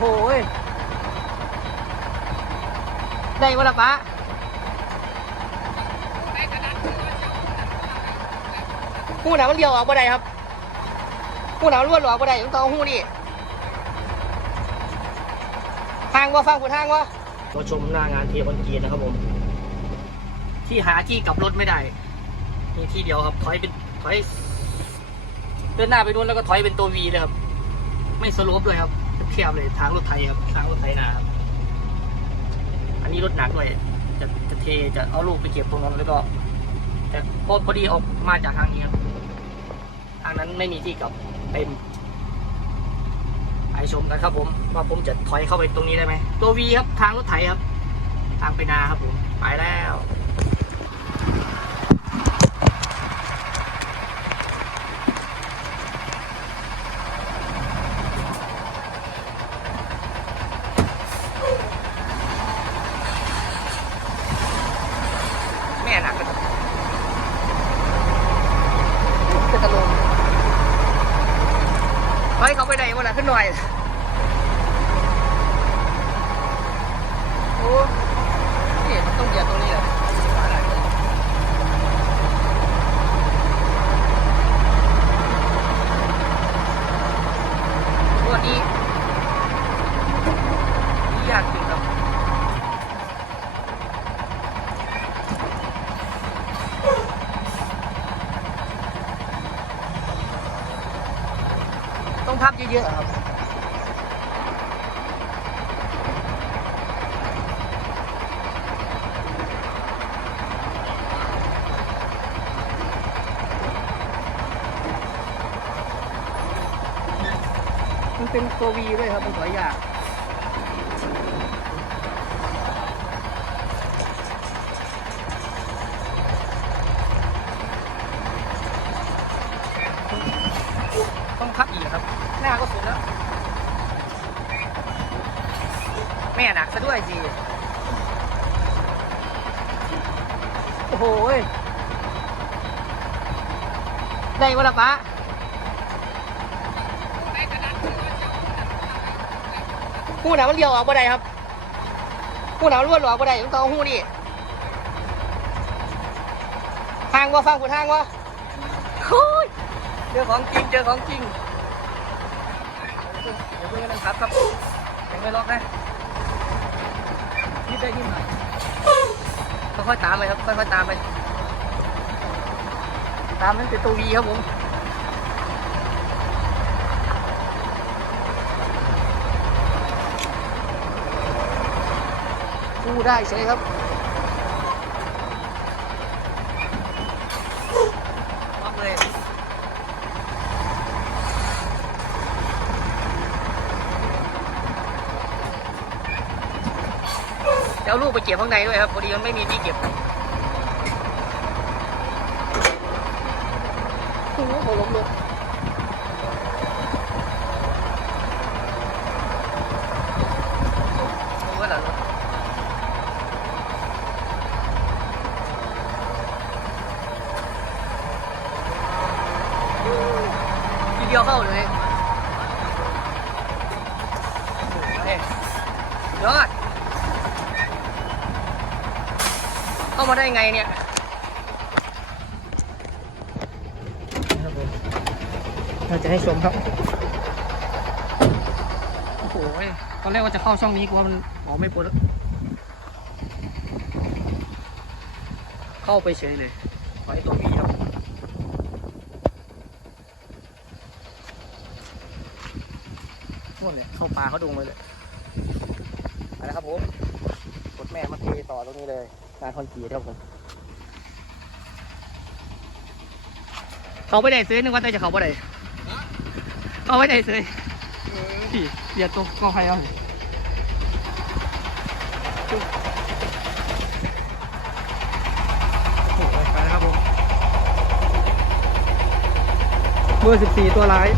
โหยได้วะล่ะป้าหูหนามันเลี้ยวออกบ่ได้ครับหูหนามันล้วนออกบ่ได้ต้องเอาหูนี่ทางว่าฟังผู้ทางว่าเราชมหน้างานเทียบนกีนะครับผม ที่หาที่กลับรถไม่ได้มีที่เดียวครับ ถอยเป็นถอยเดินหน้าไปนู่นแล้วก็ถอยเป็นตัววีเลยครับ ไม่สโลปด้วยครับ บเลยทางรถไทยครับทางรถไทยนาครับอันนี้รถหนักด้วยจะจะเทจะเอาลูกไปเก็บตรงนั้นแล้วก็ แต่พอพอดีออกมาจากทางนี้ครับทางนั้นไม่มีที่กลับเต็มไปชมกันครับผม ว่าผมจะถอยเข้าไปตรงนี้ได้ไหมตัววีครับทางรถไถครับ ทางไปนาครับผมไปแล้ว แม่หนักเลยจะตะลง เฮ้ยเขาไปไหนวะล่ะขึ้นหน่อยโอ้นี่มันต้องเหยียดตรงนี้แหละวันนี้นี่ยากจริงครับ ต้องพับ เยอะๆครับมันเป็นตัววีด้วยครับมันสวยยากต้องพับอีกครับ หน้าก็สุดแล้ว แม่หนักซะด้วยสิโอ้โหได้วะละป้าหูหนามันเลี้ยวออกบ่ได้ครับหูหนามันล้วนออกบ่ได้ต้องเอาหูนี่ทางว่าฟังผู้ทางว่าโอ้ยเจอของจริงเจอของจริง เดี๋ยวเพื่อนกันครับครับยังไม่ล็อกนะนิดได้นิดหน่อยค่อยๆตามไปครับค่อยๆตามไป ตามนั้นเป็นตัววีครับผมกู้ได้ใช่ครับล็อกเลย จะเอาลูกไปเก็บข้างในด้วยครับพอดีมันไม่มีที่เก็บโอ้โหล้มลงเดียวเข้าเลยโอ้โหเฮ้ยยอด เข้ามาได้ไงเนี่ยครับผมเราจะให้ชมครับ โอ้โหตอนแรกว่าจะเข้าช่องนี้กลัวมันออกไม่พ้นแล้วเข้าไปเฉยเลยขอให้ตัวมีครับโน่นเลยเข้าป่าเขาดุงไปเลยไปแล้วครับผมกดแม่มาเทต่อตรงนี้เลย งานคอนกรีตครับผมเขาไปไหนซื้อนึกว่าแต่จะเขาไปไหนเขาไปไหนซื้อพี่เบียดตัวกองไฟเอาสิโอ้โหไปแล้วครับผมเบอร์สิบสี่ตัวร้าย